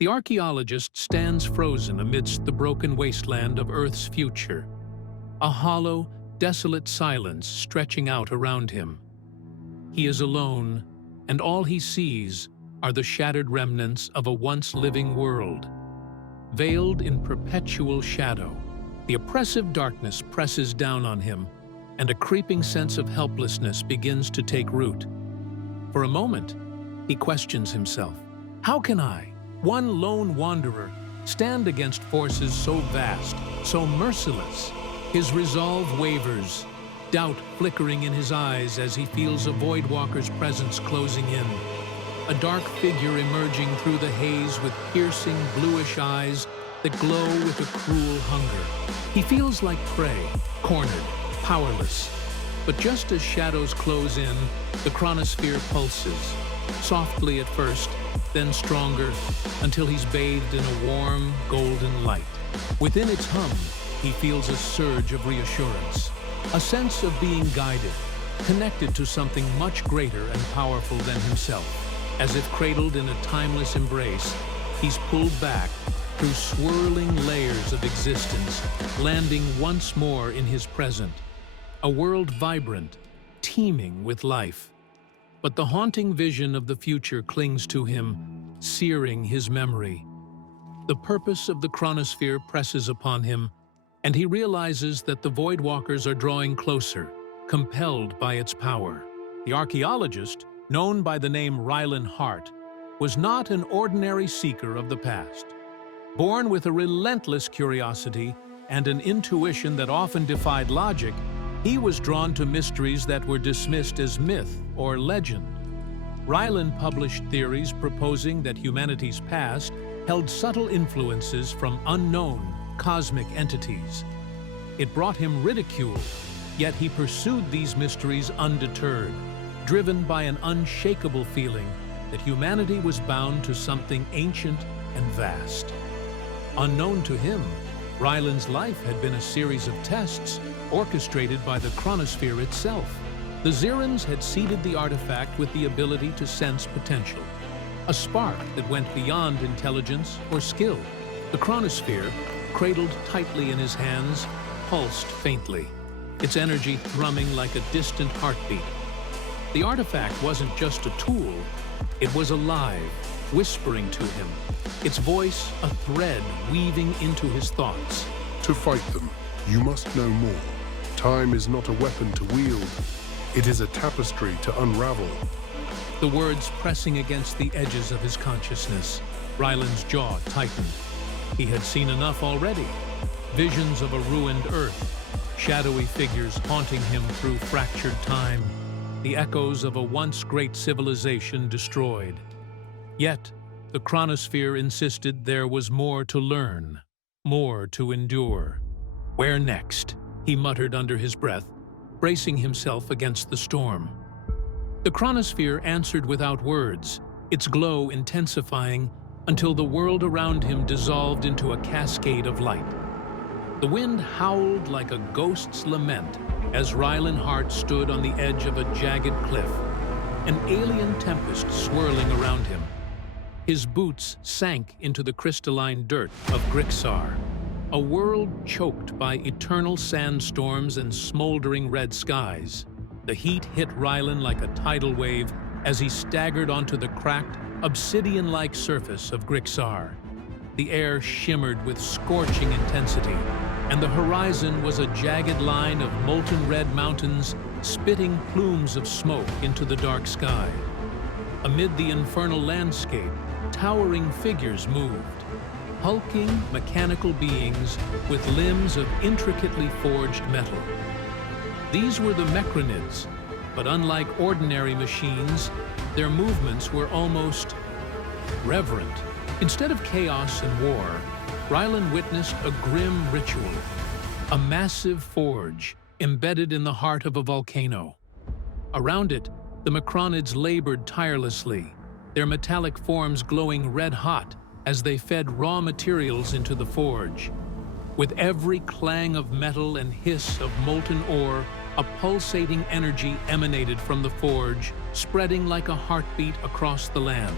The archaeologist stands frozen amidst the broken wasteland of Earth's future, a hollow, desolate silence stretching out around him. He is alone, and all he sees are the shattered remnants of a once living world. Veiled in perpetual shadow, the oppressive darkness presses down on him, and a creeping sense of helplessness begins to take root. For a moment, he questions himself. How can I, one lone wanderer, stand against forces so vast, so merciless? His resolve wavers, doubt flickering in his eyes as he feels a Voidwalker's presence closing in. A dark figure emerging through the haze with piercing bluish eyes that glow with a cruel hunger. He feels like prey, cornered, powerless. But just as shadows close in, the Chronosphere pulses, softly at first, then stronger, until he's bathed in a warm, golden light. Within its hum, he feels a surge of reassurance, a sense of being guided, connected to something much greater and powerful than himself. As if cradled in a timeless embrace, he's pulled back through swirling layers of existence, landing once more in his present. A world vibrant, teeming with life. But the haunting vision of the future clings to him, searing his memory. The purpose of the Chronosphere presses upon him, and he realizes that the Voidwalkers are drawing closer, compelled by its power. The archaeologist, known by the name Rylan Hart, was not an ordinary seeker of the past. Born with a relentless curiosity and an intuition that often defied logic, he was drawn to mysteries that were dismissed as myth or legend. Rylan published theories proposing that humanity's past held subtle influences from unknown cosmic entities. It brought him ridicule, yet he pursued these mysteries undeterred, driven by an unshakable feeling that humanity was bound to something ancient and vast. Unknown to him, Rylan's life had been a series of tests orchestrated by the Chronosphere itself. The Zirans had seeded the artifact with the ability to sense potential, a spark that went beyond intelligence or skill. The Chronosphere, cradled tightly in his hands, pulsed faintly, its energy thrumming like a distant heartbeat. The artifact wasn't just a tool, it was alive, whispering to him, its voice a thread weaving into his thoughts. To fight them, you must know more. Time is not a weapon to wield. It is a tapestry to unravel. The words pressing against the edges of his consciousness. Rylan's jaw tightened. He had seen enough already. Visions of a ruined Earth, shadowy figures haunting him through fractured time, the echoes of a once great civilization destroyed. Yet, the Chronosphere insisted there was more to learn, more to endure. Where next? He muttered under his breath, bracing himself against the storm. The Chronosphere answered without words, its glow intensifying until the world around him dissolved into a cascade of light. The wind howled like a ghost's lament as Rylan Hart stood on the edge of a jagged cliff, an alien tempest swirling around him. His boots sank into the crystalline dirt of Grix, a world choked by eternal sandstorms and smoldering red skies. The heat hit Rylan like a tidal wave as he staggered onto the cracked, obsidian-like surface of Grix. The air shimmered with scorching intensity, and the horizon was a jagged line of molten red mountains spitting plumes of smoke into the dark sky. Amid the infernal landscape, towering figures moved, hulking mechanical beings with limbs of intricately forged metal. These were the Mechronids, but unlike ordinary machines, their movements were almost reverent. Instead of chaos and war, Rylan witnessed a grim ritual, a massive forge embedded in the heart of a volcano. Around it, the Mechronids labored tirelessly, their metallic forms glowing red-hot as they fed raw materials into the forge. With every clang of metal and hiss of molten ore, a pulsating energy emanated from the forge, spreading like a heartbeat across the land.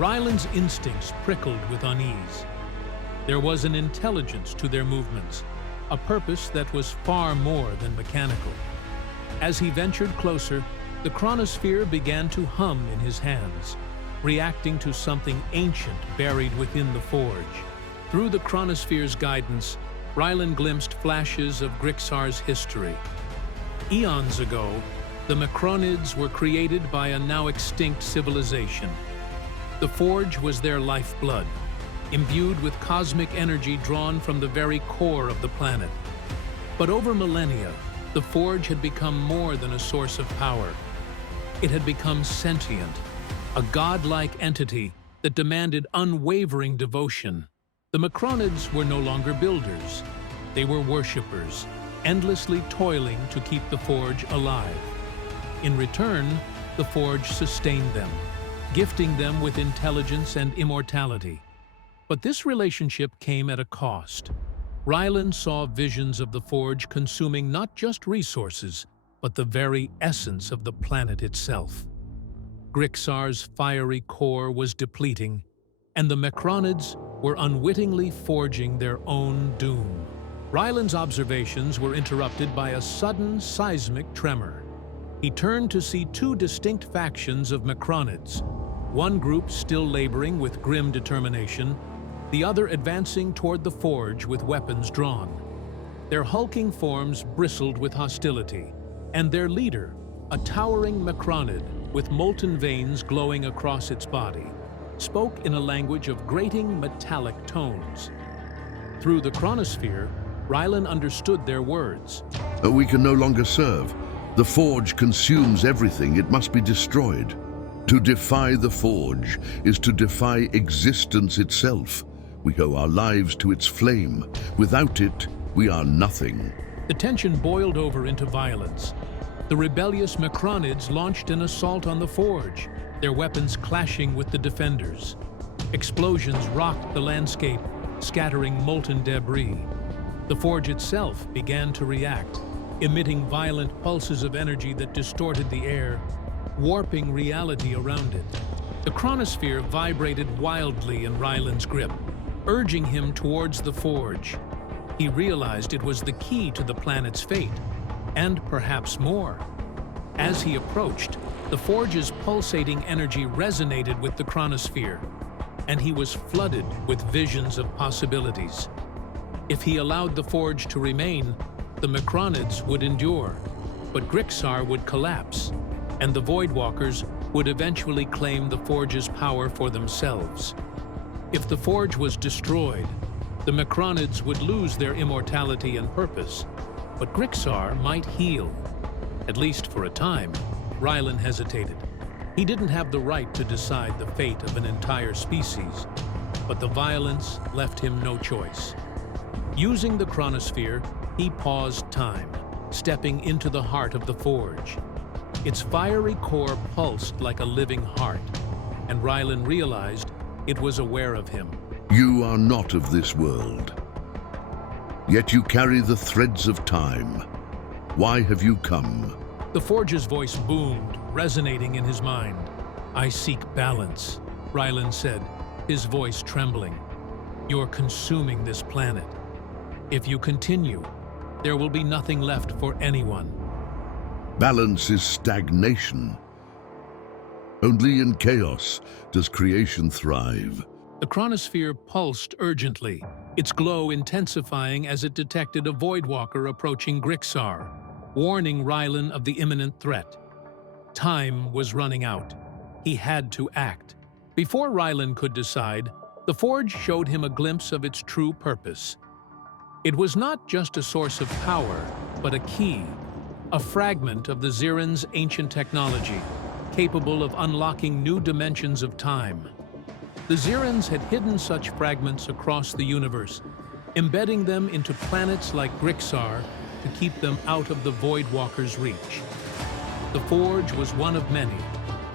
Rylan's instincts prickled with unease. There was an intelligence to their movements, a purpose that was far more than mechanical. As he ventured closer, the chronosphere began to hum in his hands, reacting to something ancient buried within the forge. Through the chronosphere's guidance, Rylan glimpsed flashes of Grixar's history. Eons ago, the Macronids were created by a now extinct civilization. The forge was their lifeblood, imbued with cosmic energy drawn from the very core of the planet. But over millennia, the forge had become more than a source of power. It had become sentient, a godlike entity that demanded unwavering devotion. The Macronids were no longer builders. They were worshippers, endlessly toiling to keep the forge alive. In return, the forge sustained them, gifting them with intelligence and immortality. But this relationship came at a cost. Rylan saw visions of the forge consuming not just resources, but the very essence of the planet itself. Grixar's fiery core was depleting, and the Macronids were unwittingly forging their own doom. Rylan's observations were interrupted by a sudden seismic tremor. He turned to see two distinct factions of Macronids, one group still laboring with grim determination, the other advancing toward the forge with weapons drawn. Their hulking forms bristled with hostility, and their leader, a towering Macronid with molten veins glowing across its body, spoke in a language of grating metallic tones. Through the chronosphere, Rylan understood their words. We can no longer serve. The forge consumes everything. It must be destroyed. To defy the forge is to defy existence itself. We owe our lives to its flame. Without it, we are nothing. The tension boiled over into violence. The rebellious Macronids launched an assault on the forge, their weapons clashing with the defenders. Explosions rocked the landscape, scattering molten debris. The forge itself began to react, emitting violent pulses of energy that distorted the air, warping reality around it. The chronosphere vibrated wildly in Rylan's grip, urging him towards the forge. He realized it was the key to the planet's fate, and perhaps more. As he approached, the forge's pulsating energy resonated with the chronosphere, and he was flooded with visions of possibilities. If he allowed the forge to remain, the Macronids would endure, but Grixar would collapse, and the Voidwalkers would eventually claim the forge's power for themselves. If the forge was destroyed, the Macronids would lose their immortality and purpose, but Grixar might heal. At least for a time. Rylan hesitated. He didn't have the right to decide the fate of an entire species, but the violence left him no choice. Using the chronosphere, he paused time, stepping into the heart of the forge. Its fiery core pulsed like a living heart, and Rylan realized it was aware of him. You are not of this world. Yet you carry the threads of time. Why have you come? The forge's voice boomed, resonating in his mind. I seek balance, Rylan said, his voice trembling. You're consuming this planet. If you continue, there will be nothing left for anyone. Balance is stagnation. Only in chaos does creation thrive. The chronosphere pulsed urgently, its glow intensifying as it detected a Voidwalker approaching Grixar, warning Rylan of the imminent threat. Time was running out. He had to act. Before Rylan could decide, the forge showed him a glimpse of its true purpose. It was not just a source of power, but a key, a fragment of the Xirin's ancient technology, capable of unlocking new dimensions of time. The Xirins had hidden such fragments across the universe, embedding them into planets like Grixar to keep them out of the Voidwalker's reach. The forge was one of many,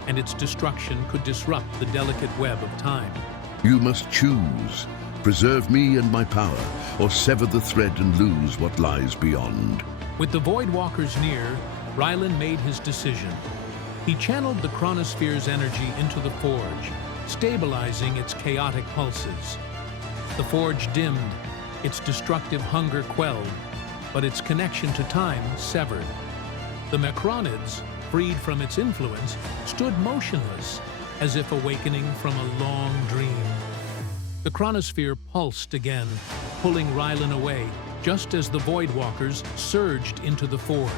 and its destruction could disrupt the delicate web of time. You must choose. Preserve me and my power, or sever the thread and lose what lies beyond. With the Voidwalkers near, Rylan made his decision. He channeled the chronosphere's energy into the forge, stabilizing its chaotic pulses. The forge dimmed, its destructive hunger quelled, but its connection to time severed. The Macronids, freed from its influence, stood motionless, as if awakening from a long dream. The Chronosphere pulsed again, pulling Rylan away, just as the Voidwalkers surged into the forge.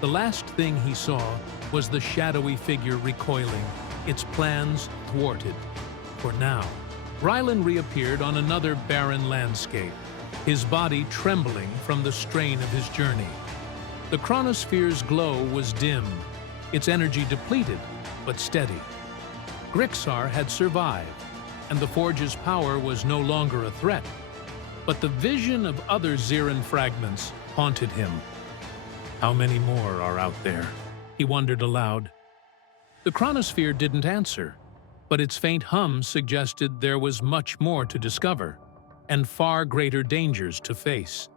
The last thing he saw was the shadowy figure recoiling, its plans thwarted. For now, Rylan reappeared on another barren landscape, his body trembling from the strain of his journey. The Chronosphere's glow was dim, its energy depleted, but steady. Grixar had survived, and the Forge's power was no longer a threat. But the vision of other Xeran fragments haunted him. How many more are out there? He wondered aloud. The Chronosphere didn't answer, but its faint hum suggested there was much more to discover, and far greater dangers to face.